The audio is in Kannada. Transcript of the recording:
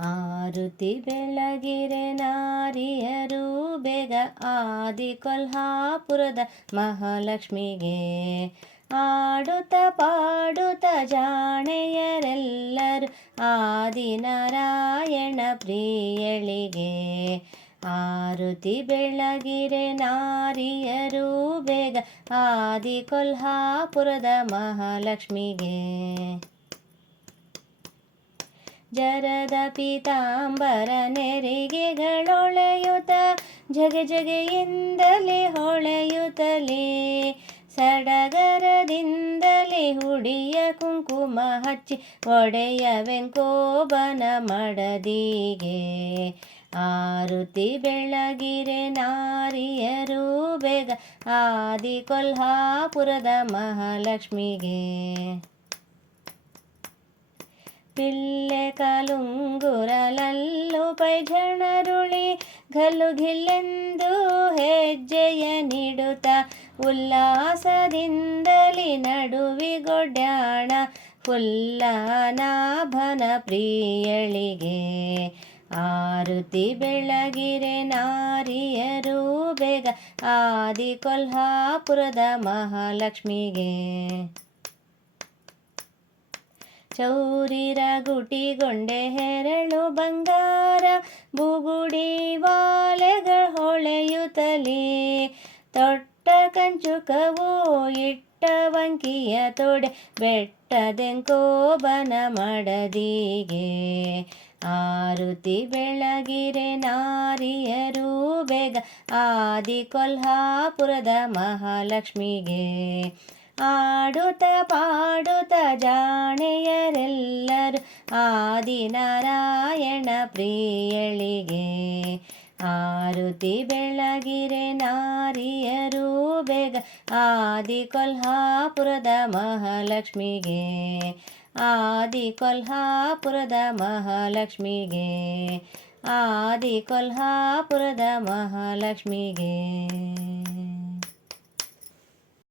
ಆರುತಿ ಬೆಳಗಿರೆ ನಾರಿಯರು ಬೇಗ ಆದಿ ಕೊಲ್ಹಾಪುರದ ಮಹಾಲಕ್ಷ್ಮಿಗೆ. ಆಡುತ್ತ ಪಾಡುತ್ತ ಜಾಣೆಯರೆಲ್ಲರೂ ಆದಿನಾರಾಯಣ ಪ್ರಿಯಳಿಗೆ. ಆರುತಿ ಬೆಳಗಿರೆ ನಾರಿಯರು ಬೇಗ ಆದಿ ಕೊಲ್ಹಾಪುರದ ಮಹಾಲಕ್ಷ್ಮಿಗೆ. ಜರದ ಪೀತಾಂಬರ ನೆರಿಗೆಗಳೊಳೆಯುತ, ಜಗೆ ಜಗೆಯಿಂದಲೇ ಹೊಳೆಯುತ್ತಲೇ ಸಡಗರದಿಂದಲೇ ಹುಡಿಯ ಕುಂಕುಮ ಹಚ್ಚಿ, ಒಡೆಯ ವೆಂಕೋಬನ ಮಡದಿಗೆ. ಆರುತಿ ಬೆಳಗಿರೆ ನಾರಿಯರು ಬೇಗ, ಆದಿ ಕೊಲ್ಹಾಪುರದ ಮಹಾಲಕ್ಷ್ಮಿಗೆ. ಪಿಲ್ಲೆ ಕಾಲುಂಗುರಲಲ್ಲು ಪೈಜನರುಳಿ ಗಲುಗಿಲ್ಲೆಂದು ಹೆಜ್ಜೆಯ ನೀಡುತ್ತ ಉಲ್ಲಾಸದಿಂದಲಿ ನಡುವಿಗೊಡ್ಯಾಣ ಫುಲ್ಲನಾಭನ ಪ್ರಿಯಳಿಗೆ. ಆರುತಿ ಬೆಳಗಿರೆ ನಾರಿಯರು ಬೇಗ ಆದಿ ಕೊಲ್ಹಾಪುರದ ಮಹಾಲಕ್ಷ್ಮಿಗೆ. ಚೌರಿರ ಗುಟಿಗೊಂಡೆ ಹೆರಳು ಬಂಗಾರ, ಬುಗುಡಿ ವಾಲೆಗಳ ಹೊಳೆಯುತ್ತಲೇ. ತೊಟ್ಟ ಕಂಚುಕವೋ ಇಟ್ಟ ವಂಕಿಯ ತೊಡೆ ಬೆಟ್ಟದೆಂಕೋಬನ ಮಡದಿಗೆ. ಆರುತಿ ಬೆಳಗಿರೆ ನಾರಿಯರು ಬೇಗ, ಆದಿ ಕೊಲ್ಹಾಪುರದ ಮಹಾಲಕ್ಷ್ಮಿಗೆ. ಆಡುತ್ತ ಪಾಡುತ್ತ ಜಾಣೆಯರೆಲ್ಲರು ಆದಿನಾರಾಯಣ ಪ್ರಿಯಳಿಗೆ ಆರುತಿ ಬೆಳಗಿರೆ ನಾರಿಯರು ಬೇಗ ಆದಿ ಕೊಲ್ಹಾಪುರದ ಮಹಾಲಕ್ಷ್ಮಿಗೆ ಆದಿ ಕೊಲ್ಹಾಪುರದ ಮಹಾಲಕ್ಷ್ಮಿಗೆ ಆದಿ ಕೊಲ್ಹಾಪುರದ ಮಹಾಲಕ್ಷ್ಮಿಗೆ